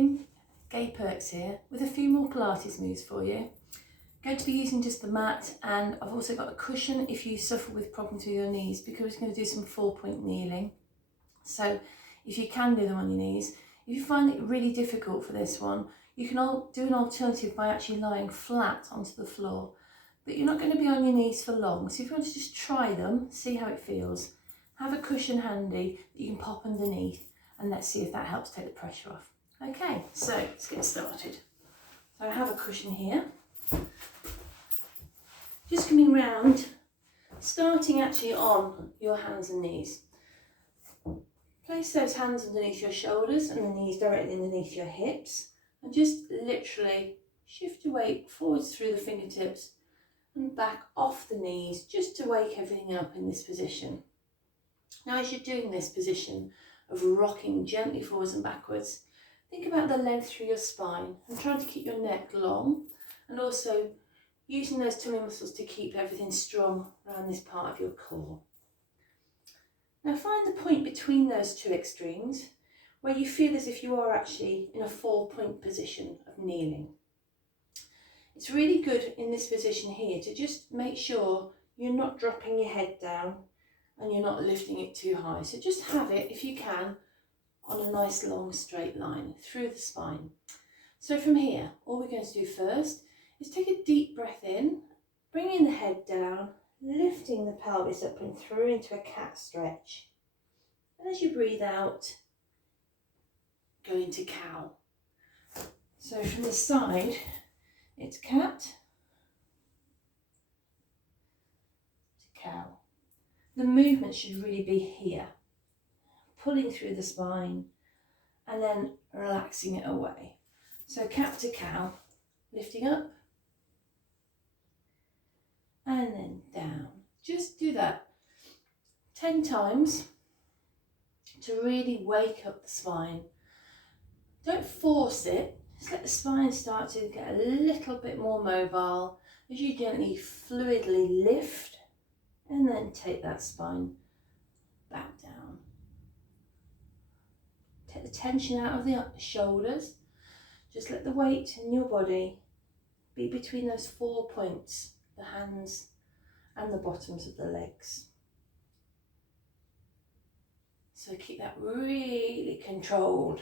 morning, Gaye Perks here with a few more Pilates moves for you. Going to be using just the mat, and I've also got a cushion if you suffer with problems with your knees, because we're going to do some 4-point kneeling. So if you can do them on your knees, if you find it really difficult for this one, you can do an alternative by actually lying flat onto the floor. But you're not going to be on your knees for long, so if you want to just try them, see how it feels, have a cushion handy that you can pop underneath, and let's see if that helps take the pressure off. Okay, so let's get started. So I have a cushion here. Just coming round, starting actually on your hands and knees. Place those hands underneath your shoulders and the knees directly underneath your hips, and just literally shift your weight forwards through the fingertips and back off the knees, just to wake everything up in this position. Now, as you're doing this position of rocking gently forwards and backwards, think about the length through your spine and trying to keep your neck long, and also using those tummy muscles to keep everything strong around this part of your core. Now find the point between those two extremes where you feel as if you are actually in a 4-point position of kneeling. It's really good in this position here to just make sure you're not dropping your head down and you're not lifting it too high. So just have it, if you can, on a nice long straight line through the spine. So from here, all we're going to do first is take a deep breath in, bringing the head down, lifting the pelvis up and through into a cat stretch. And as you breathe out, go into cow. So from the side, it's cat to cow. The movement should really be here, pulling through the spine and then relaxing it away. So cat to cow, lifting up and then down. Just do that 10 times to really wake up the spine. Don't force it, just let the spine start to get a little bit more mobile as you gently, fluidly lift and then take that spine back down. Take the tension out of the shoulders. Just let the weight in your body be between those 4 points, the hands and the bottoms of the legs. So keep that really controlled.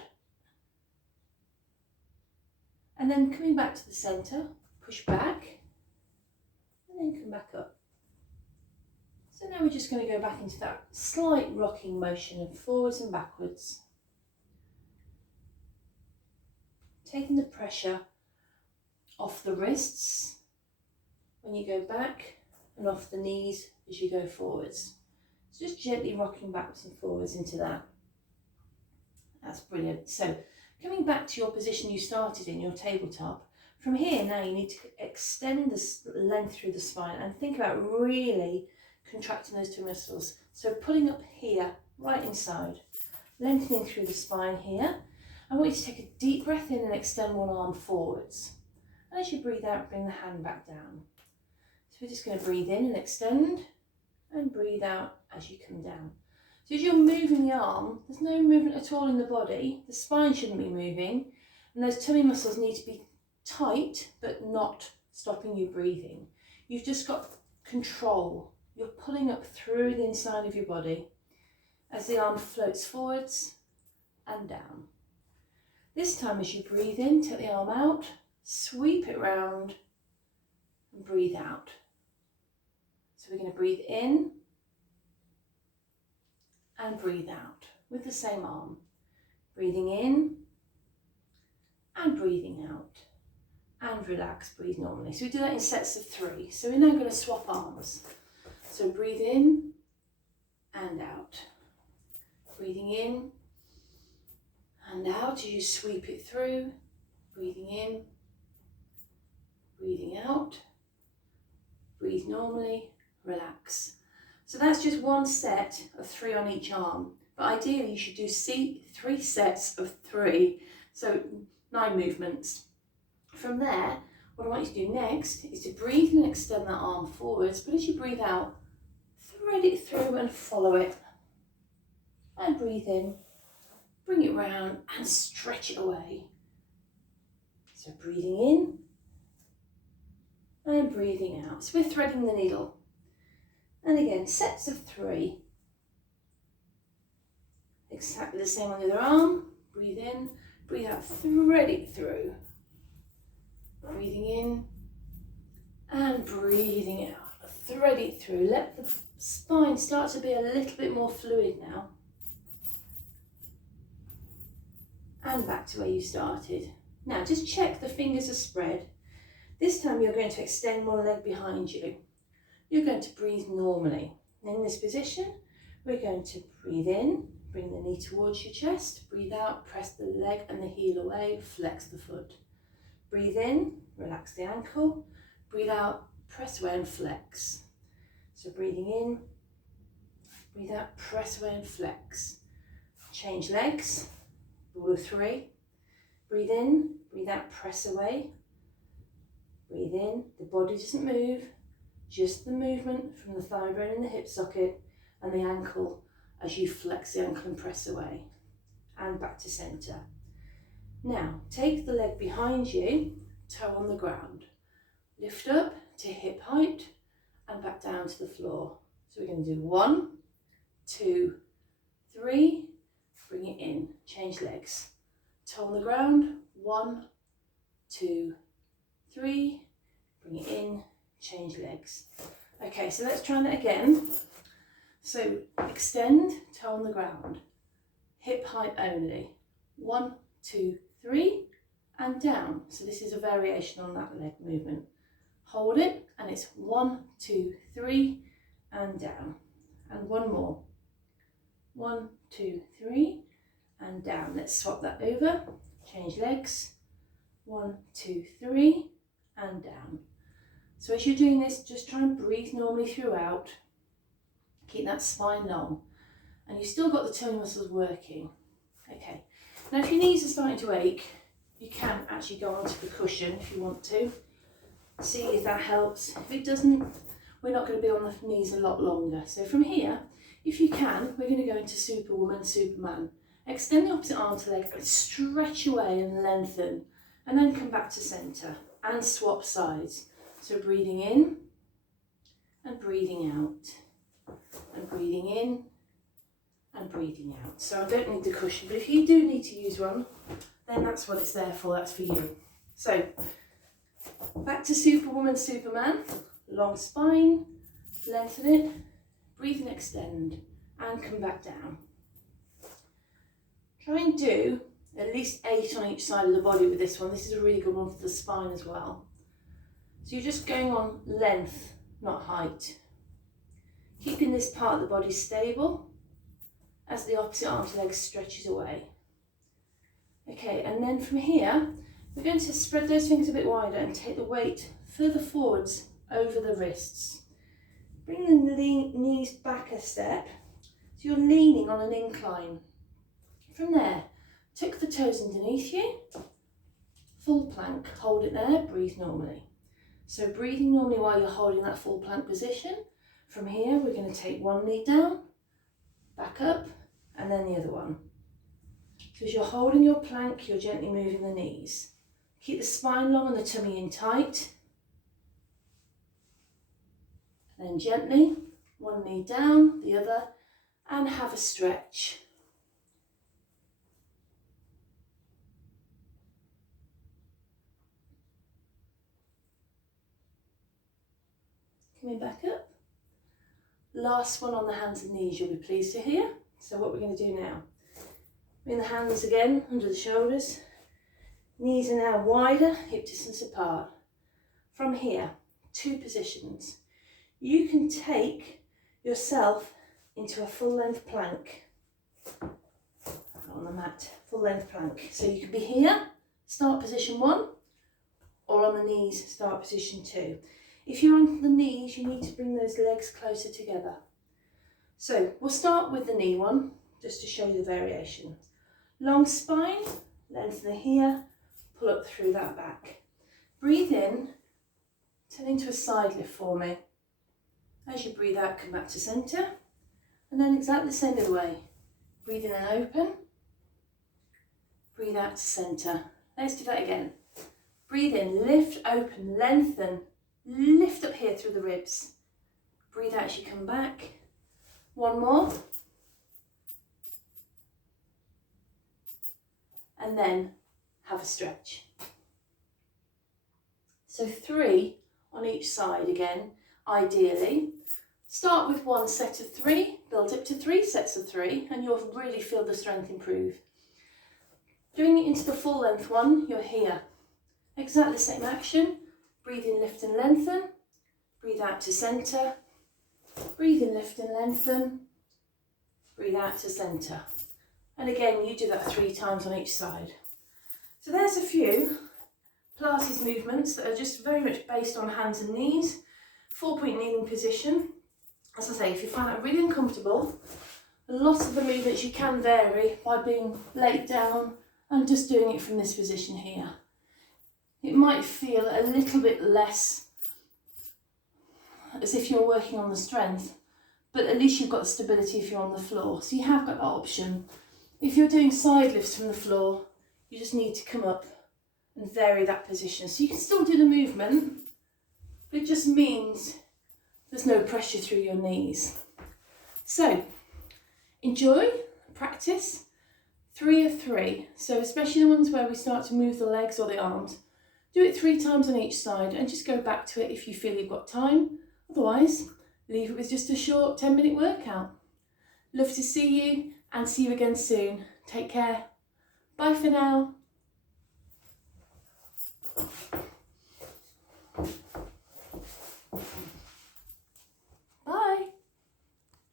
And then coming back to the centre, push back and then come back up. So now we're just going to go back into that slight rocking motion of forwards and backwards. Taking the pressure off the wrists when you go back and off the knees as you go forwards. So just gently rocking backwards and forwards into that. That's brilliant. So coming back to your position you started in, your tabletop, from here now you need to extend the length through the spine and think about really contracting those two muscles. So pulling up here, right inside, lengthening through the spine here. I want you to take a deep breath in and extend one arm forwards. And as you breathe out, bring the hand back down. So we're just going to breathe in and extend, and breathe out as you come down. So as you're moving the arm, there's no movement at all in the body. The spine shouldn't be moving, and those tummy muscles need to be tight, but not stopping you breathing. You've just got control. You're pulling up through the inside of your body as the arm floats forwards and down. This time as you breathe in, take the arm out, sweep it round and breathe out. So we're going to breathe in and breathe out with the same arm. Breathing in and breathing out. And relax, breathe normally. So we do that in sets of 3. So we're now going to swap arms. So breathe in and out. Breathing in and out as you sweep it through. Breathing in, breathing out. Breathe normally, relax. So that's just one set of 3 on each arm. But ideally you should do 3 sets of 3. So 9 movements. From there, what I want you to do next is to breathe and extend that arm forwards, but as you breathe out, thread it through and follow it. And breathe in, bring it round and stretch it away. So breathing in and breathing out. So we're threading the needle. And again, sets of 3. Exactly the same on the other arm. Breathe in, breathe out, thread it through. Breathing in and breathing out. Thread it through. Let the spine start to be a little bit more fluid now. And back to where you started. Now just check the fingers are spread. This time you're going to extend one leg behind you. You're going to breathe normally. In this position, we're going to breathe in, bring the knee towards your chest, breathe out, press the leg and the heel away, flex the foot. Breathe in, relax the ankle, breathe out, press away and flex. So breathing in, breathe out, press away and flex. Change legs, rule of 3. Breathe in, breathe out, press away. Breathe in, the body doesn't move, just the movement from the thigh bone and the hip socket and the ankle as you flex the ankle and press away. And back to centre. Now, take the leg behind you, toe on the ground. Lift up to hip height and back down to the floor. So we're going to do 1, 2, 3, bring it in, change legs. Toe on the ground, 1, 2, 3, bring it in, change legs. Okay, so let's try that again. So extend, toe on the ground, hip height only. 1, 2, 3, and down. So this is a variation on that leg movement. Hold it, and it's 1, 2, 3, and down. And one more. 1, 2, 3, and down. Let's swap that over. Change legs. 1, 2, 3, and down. So as you're doing this, just try and breathe normally throughout. Keep that spine long. And you've still got the tummy muscles working. Okay. Now if your knees are starting to ache, you can actually go onto the cushion if you want to. See if that helps. If it doesn't, we're not going to be on the knees a lot longer. So from here, if you can, we're going to go into Superwoman, Superman. Extend the opposite arm to leg and stretch away and lengthen. And then come back to centre and swap sides. So breathing in and breathing out. And breathing in and breathing out. So I don't need the cushion, but if you do need to use one, then that's what it's there for, that's for you. So back to Superwoman, Superman. Long spine, lengthen it, breathe and extend, and come back down. Try and do at least 8 on each side of the body with this one. This is a really good one for the spine as well. So you're just going on length, not height. Keeping this part of the body stable as the opposite arm to leg stretches away. Okay, and then from here, we're going to spread those fingers a bit wider and take the weight further forwards over the wrists. Bring the knees back a step, so you're leaning on an incline. From there, tuck the toes underneath you, full plank, hold it there, breathe normally. So breathing normally while you're holding that full plank position. From here, we're going to take one knee down, back up, and then the other one. So as you're holding your plank, you're gently moving the knees. Keep the spine long and the tummy in tight. And then gently, one knee down, the other, and have a stretch. Coming back up. Last one on the hands and knees, you'll be pleased to hear. So what we're going to do now, bring the hands again under the shoulders. Knees are now wider, hip distance apart. From here, 2 positions. You can take yourself into a full length plank on the mat, full length plank. So you can be here, start position 1, or on the knees, start position 2. If you're on the knees, you need to bring those legs closer together. So we'll start with the knee one, just to show you the variation. Long spine, lengthen here, pull up through that back. Breathe in, turn into a side lift for me. As you breathe out, come back to centre, and then exactly the same other way. Breathe in and open, breathe out to centre. Let's do that again. Breathe in, lift, open, lengthen. Lift up here through the ribs. Breathe out as you come back. One more. And then have a stretch. So 3 on each side again, ideally. Start with 1 set of 3, build up to 3 sets of 3, and you'll really feel the strength improve. Doing it into the full length one, you're here. Exactly the same action. Breathe in, lift and lengthen. Breathe out to centre. Breathe in, lift and lengthen. Breathe out to centre. And again, you do that 3 times on each side. So there's a few Pilates movements that are just very much based on hands and knees. 4-point kneeling position. As I say, if you find that really uncomfortable, lots of the movements you can vary by being laid down and just doing it from this position here. It might feel a little bit less as if you're working on the strength, but at least you've got the stability if you're on the floor. So you have got that option. If you're doing side lifts from the floor, you just need to come up and vary that position. So you can still do the movement, but it just means there's no pressure through your knees. So enjoy, practice. 3 of 3. So especially the ones where we start to move the legs or the arms, do it 3 times on each side and just go back to it if you feel you've got time. Otherwise, leave it with just a short 10-minute workout. Love to see you and see you again soon. Take care. Bye for now.